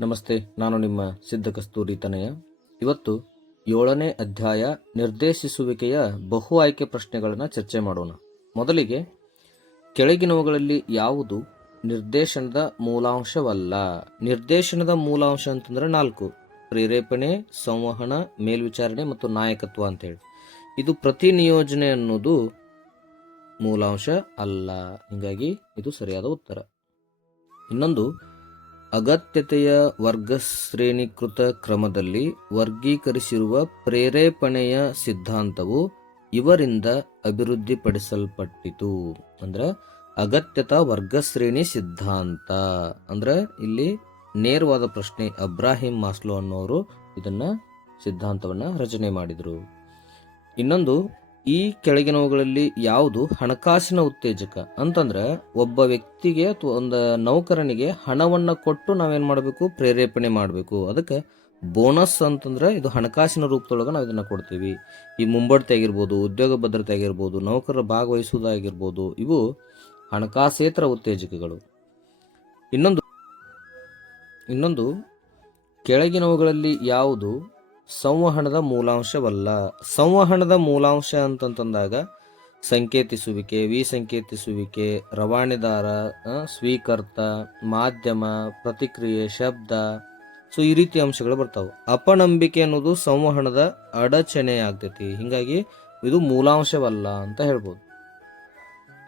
ನಮಸ್ತೆ, ನಾನು ನಿಮ್ಮ ಸಿದ್ಧ ಕಸ್ತೂರಿ ತನಯ. ಇವತ್ತು 7ನೇ ಅಧ್ಯಾಯ ನಿರ್ದೇಶಿಸುವಿಕೆಯ ಬಹು ಆಯ್ಕೆ ಪ್ರಶ್ನೆಗಳನ್ನು ಚರ್ಚೆ ಮಾಡೋಣ. ಮೊದಲಿಗೆ, ಕೆಳಗಿನವುಗಳಲ್ಲಿ ಯಾವುದು ನಿರ್ದೇಶನದ ಮೂಲಾಂಶವಲ್ಲ? ನಿರ್ದೇಶನದ ಮೂಲಾಂಶ ಅಂತಂದ್ರೆ 4: ಪ್ರೇರೇಪಣೆ, ಸಂವಹನ, ಮೇಲ್ವಿಚಾರಣೆ ಮತ್ತು ನಾಯಕತ್ವ ಅಂತೇಳಿ. ಇದು ಪ್ರತಿ ನಿಯೋಜನೆ ಅನ್ನೋದು ಮೂಲಾಂಶ ಅಲ್ಲ. ಹೀಗಾಗಿ ಇದು ಸರಿಯಾದ ಉತ್ತರ. ಇನ್ನೊಂದು, ಅಗತ್ಯತೆಯ ವರ್ಗಶ್ರೇಣೀಕೃತ ಕ್ರಮದಲ್ಲಿ ವರ್ಗೀಕರಿಸಿರುವ ಪ್ರೇರೇಪಣೆಯ ಸಿದ್ಧಾಂತವು ಇವರಿಂದ ಅಭಿವೃದ್ಧಿಪಡಿಸಲ್ಪಟ್ಟಿತು. ಅಂದ್ರೆ ಅಗತ್ಯತಾ ವರ್ಗಶ್ರೇಣಿ ಸಿದ್ಧಾಂತ ಅಂದ್ರೆ ಇಲ್ಲಿ ನೇರವಾದ ಪ್ರಶ್ನೆ. ಅಬ್ರಾಹಿಂ ಮಾಸ್ಲೋ ಅನ್ನೋರು ಇದನ್ನ ಸಿದ್ಧಾಂತವನ್ನ ರಚನೆ ಮಾಡಿದ್ರು. ಇನ್ನೊಂದು, ಈ ಕೆಳಗಿನವುಗಳಲ್ಲಿ ಯಾವುದು ಹಣಕಾಸಿನ ಉತ್ತೇಜಕ? ಅಂತಂದ್ರೆ ಒಬ್ಬ ವ್ಯಕ್ತಿಗೆ ಅಥವಾ ಒಂದು ನೌಕರನಿಗೆ ಹಣವನ್ನ ಕೊಟ್ಟು ನಾವೇನ್ ಮಾಡಬೇಕು? ಪ್ರೇರೇಪಣೆ ಮಾಡಬೇಕು. ಅದಕ್ಕೆ ಬೋನಸ್ ಅಂತಂದ್ರೆ ಇದು ಹಣಕಾಸಿನ ರೂಪದೊಳಗೆ ನಾವು ಇದನ್ನ ಕೊಡ್ತೀವಿ. ಈ ಮುಂಬಡ್ತಿ ಆಗಿರ್ಬೋದು, ಉದ್ಯೋಗ ಭದ್ರತೆ ಆಗಿರ್ಬೋದು, ನೌಕರರ ಭಾಗವಹಿಸುವುದಾಗಿರ್ಬೋದು, ಇವು ಹಣಕಾಸೇತರ ಉತ್ತೇಜಕಗಳು. ಇನ್ನೊಂದು ಕೆಳಗಿನವುಗಳಲ್ಲಿ ಯಾವುದು ಸಂವಹನದ ಮೂಲಾಂಶವಲ್ಲ? ಸಂವಹನದ ಮೂಲಾಂಶ ಅಂತಂದಾಗ ಸಂಕೇತಿಸುವಿಕೆ, ವಿಸಂಕೇತಿಸುವಿಕೆ, ರವಾನೆದಾರ, ಸ್ವೀಕರ್ತ, ಮಾಧ್ಯಮ, ಪ್ರತಿಕ್ರಿಯೆ, ಶಬ್ದ, ಸೊ ಈ ರೀತಿ ಅಂಶಗಳು ಬರ್ತಾವೆ. ಅಪನಂಬಿಕೆ ಅನ್ನೋದು ಸಂವಹನದ ಅಡಚಣೆ ಆಗ್ತೈತಿ. ಹಿಂಗಾಗಿ ಇದು ಮೂಲಾಂಶವಲ್ಲ ಅಂತ ಹೇಳ್ಬೋದು.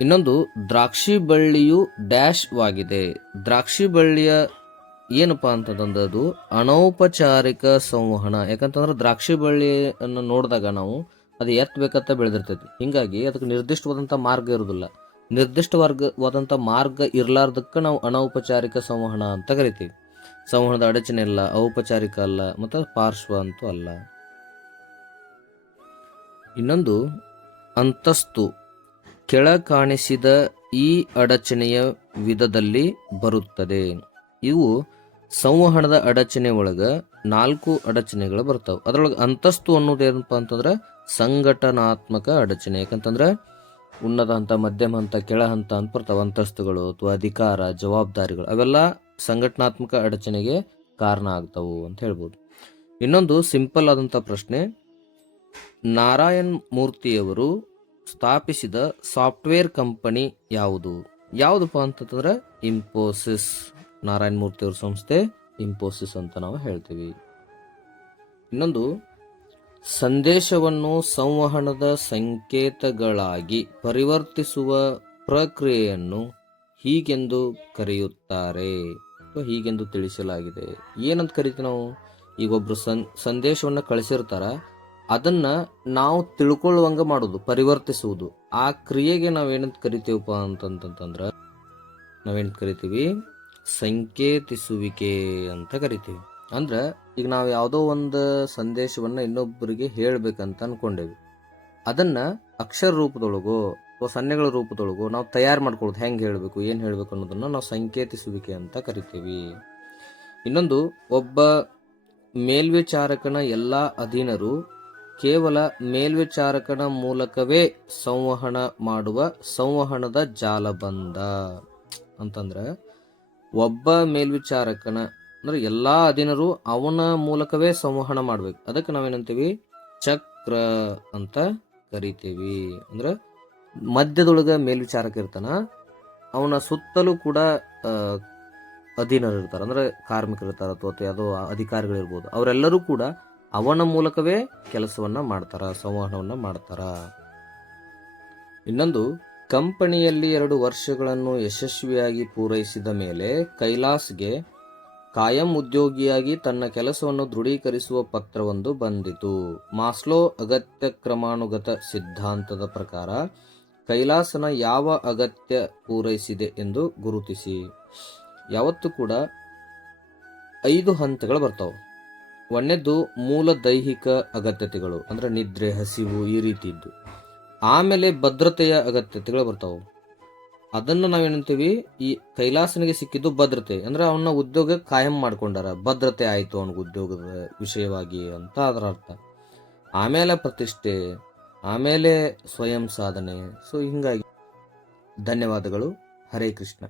ಇನ್ನೊಂದು, ದ್ರಾಕ್ಷಿ ಬಳ್ಳಿಯು ಡ್ಯಾಶ್ ವಾಗಿದೆ. ದ್ರಾಕ್ಷಿ ಬಳ್ಳಿಯ ಏನಪ್ಪಾ ಅಂತಂದದ್ದು ಅನೌಪಚಾರಿಕ ಸಂವಹನ. ಯಾಕಂತಂದ್ರೆ ದ್ರಾಕ್ಷಿ ಬಳ್ಳಿಯನ್ನು ನೋಡಿದಾಗ ನಾವು ಅದು ಎತ್ತಬೇಕಂತ ಬೆಳೆದಿರ್ತೈತಿ. ಹಿಂಗಾಗಿ ಅದಕ್ಕೆ ನಿರ್ದಿಷ್ಟವಾದಂಥ ಮಾರ್ಗ ಇರುವುದಿಲ್ಲ. ನಿರ್ದಿಷ್ಟವಾದಂಥ ಮಾರ್ಗ ಇರಲಾರ್ದಕ್ಕೆ ನಾವು ಅನೌಪಚಾರಿಕ ಸಂವಹನ ಅಂತ ಕರಿತೀವಿ. ಸಂವಹನದ ಅಡಚಣೆ ಅಲ್ಲ, ಔಪಚಾರಿಕ ಅಲ್ಲ, ಮತ್ತು ಪಾರ್ಶ್ವ ಅಂತೂ ಅಲ್ಲ. ಇನ್ನೊಂದು, ಅಂತಸ್ತು ಕೆಳ ಕಾಣಿಸಿದ ಈ ಅಡಚಣೆಯ ವಿಧದಲ್ಲಿ ಬರುತ್ತದೆ. ಇವು ಸಂವಹನದ ಅಡಚಣೆ ಒಳಗ 4 ಅಡಚಣೆಗಳು ಬರ್ತಾವೆ. ಅದರೊಳಗೆ ಅಂತಸ್ತು ಅನ್ನೋದು ಏನಪ್ಪಾ ಅಂತಂದ್ರೆ ಸಂಘಟನಾತ್ಮಕ ಅಡಚಣೆ. ಯಾಕಂತಂದ್ರೆ ಉನ್ನತ ಹಂತ, ಮಧ್ಯಮ ಹಂತ, ಕೆಳ ಹಂತ ಅಂತ ಬರ್ತಾವೆ ಅಂತಸ್ತುಗಳು ಅಥವಾ ಅಧಿಕಾರ, ಜವಾಬ್ದಾರಿಗಳು, ಅವೆಲ್ಲ ಸಂಘಟನಾತ್ಮಕ ಅಡಚಣೆಗೆ ಕಾರಣ ಆಗ್ತಾವು ಅಂತ ಹೇಳ್ಬೋದು. ಇನ್ನೊಂದು ಸಿಂಪಲ್ ಆದಂಥ ಪ್ರಶ್ನೆ, ನಾರಾಯಣ್ ಮೂರ್ತಿಯವರು ಸ್ಥಾಪಿಸಿದ ಸಾಫ್ಟ್ವೇರ್ ಕಂಪನಿ ಯಾವುದಪ್ಪ ಅಂತಂದ್ರೆ ಇನ್ಫೋಸಿಸ್. ನಾರಾಯಣ್ ಮೂರ್ತಿ ಅವ್ರ ಸಂಸ್ಥೆ ಇನ್ಫೋಸಿಸ್ ಅಂತ ನಾವು ಹೇಳ್ತೀವಿ. ಇನ್ನೊಂದು, ಸಂದೇಶವನ್ನು ಸಂವಹನದ ಸಂಕೇತಗಳಾಗಿ ಪರಿವರ್ತಿಸುವ ಪ್ರಕ್ರಿಯೆಯನ್ನು ಹೀಗೆಂದು ಕರೆಯುತ್ತಾರೆ, ಹೀಗೆಂದು ತಿಳಿಸಲಾಗಿದೆ. ಏನಂತ ಕರಿತೀವಿ ನಾವು? ಈಗ ಒಬ್ರು ಸಂದೇಶವನ್ನು ಕಳಿಸಿರ್ತಾರ, ಅದನ್ನ ನಾವು ತಿಳ್ಕೊಳ್ಳುವಂಗ ಮಾಡೋದು, ಪರಿವರ್ತಿಸುವುದು. ಆ ಕ್ರಿಯೆಗೆ ನಾವೇನಂತ ಕರಿತೀವಪ್ಪ ಅಂತಂತಂದ್ರ ನಾವೇನಂತ ಕರಿತೀವಿ? ಸಂಕೇತಿಸುವಿಕೆ ಅಂತ ಕರಿತೀವಿ. ಅಂದ್ರೆ ಈಗ ನಾವು ಯಾವುದೋ ಒಂದು ಸಂದೇಶವನ್ನ ಇನ್ನೊಬ್ಬರಿಗೆ ಹೇಳ್ಬೇಕಂತ ಅನ್ಕೊಂಡೇವಿ. ಅದನ್ನ ಅಕ್ಷರ ರೂಪದೊಳಗೋ ಅಥವಾ ಸನ್ನೆಗಳ ರೂಪದೊಳಗೋ ನಾವು ತಯಾರು ಮಾಡ್ಕೊಳ್ಳೋದು. ಹೆಂಗೆ ಹೇಳಬೇಕು, ಏನು ಹೇಳಬೇಕು ಅನ್ನೋದನ್ನ ನಾವು ಸಂಕೇತಿಸುವಿಕೆ ಅಂತ ಕರಿತೀವಿ. ಇನ್ನೊಂದು, ಒಬ್ಬ ಮೇಲ್ವಿಚಾರಕನ ಎಲ್ಲ ಅಧೀನರು ಕೇವಲ ಮೇಲ್ವಿಚಾರಕನ ಮೂಲಕವೇ ಸಂವಹನ ಮಾಡುವ ಸಂವಹನದ ಜಾಲಬಂಧ. ಅಂತಂದ್ರೆ ಒಬ್ಬ ಮೇಲ್ವಿಚಾರಕನ ಅಂದ್ರೆ ಎಲ್ಲಾ ಅಧೀನರು ಅವನ ಮೂಲಕವೇ ಸಂವಹನ ಮಾಡ್ಬೇಕು. ಅದಕ್ಕೆ ನಾವೇನಂತೀವಿ? ಚಕ್ರ ಅಂತ ಕರಿತೀವಿ. ಅಂದ್ರೆ ಮಧ್ಯದೊಳಗ ಮೇಲ್ವಿಚಾರಕ ಇರ್ತಾನ, ಅವನ ಸುತ್ತಲೂ ಕೂಡ ಅಧೀನರು ಇರ್ತಾರ, ಅಂದ್ರೆ ಕಾರ್ಮಿಕರು ಇರ್ತಾರ ಅಥವಾ ಯಾವುದೋ ಅಧಿಕಾರಿಗಳಿರ್ಬೋದು. ಅವರೆಲ್ಲರೂ ಕೂಡ ಅವನ ಮೂಲಕವೇ ಕೆಲಸವನ್ನ ಮಾಡ್ತಾರ, ಸಂವಹನವನ್ನ ಮಾಡ್ತಾರ. ಇನ್ನೊಂದು, ಕಂಪನಿಯಲ್ಲಿ 2 ವರ್ಷಗಳನ್ನು ಯಶಸ್ವಿಯಾಗಿ ಪೂರೈಸಿದ ಮೇಲೆ ಕೈಲಾಸ್ಗೆ ಕಾಯಂ ಉದ್ಯೋಗಿಯಾಗಿ ತನ್ನ ಕೆಲಸವನ್ನು ದೃಢೀಕರಿಸುವ ಪತ್ರವೊಂದು ಬಂದಿತು. ಮಾಸ್ಲೋ ಅಗತ್ಯ ಕ್ರಮಾನುಗತ ಸಿದ್ಧಾಂತದ ಪ್ರಕಾರ ಕೈಲಾಸನ ಯಾವ ಅಗತ್ಯ ಪೂರೈಸಿದೆ ಎಂದು ಗುರುತಿಸಿ. ಯಾವತ್ತೂ ಕೂಡ 5 ಹಂತಗಳು ಬರ್ತಾವೆ. ಒಂದನೇದ್ದು ಮೂಲ ದೈಹಿಕ ಅಗತ್ಯತೆಗಳು, ಅಂದ್ರೆ ನಿದ್ರೆ, ಹಸಿವು, ಈ ರೀತಿ ಇದ್ದು. ಆಮೇಲೆ ಭದ್ರತೆಯ ಅಗತ್ಯತೆಗಳು ಬರ್ತಾವೆ. ಅದನ್ನು ನಾವೇನಂತೀವಿ? ಈ ಕೈಲಾಸನಿಗೆ ಸಿಕ್ಕಿದ್ದು ಭದ್ರತೆ, ಅಂದ್ರೆ ಅವನ ಉದ್ಯೋಗ ಕಾಯಂ ಮಾಡ್ಕೊಂಡಾರ, ಭದ್ರತೆ ಆಯಿತು ಅವನಿಗೆ ಉದ್ಯೋಗದ ವಿಷಯವಾಗಿ ಅಂತ ಅದರ ಅರ್ಥ. ಆಮೇಲೆ ಪ್ರತಿಷ್ಠೆ, ಆಮೇಲೆ ಸ್ವಯಂ ಸಾಧನೆ. ಸೊ ಹಿಂಗಾಗಿ ಧನ್ಯವಾದಗಳು. ಹರೇ ಕೃಷ್ಣ.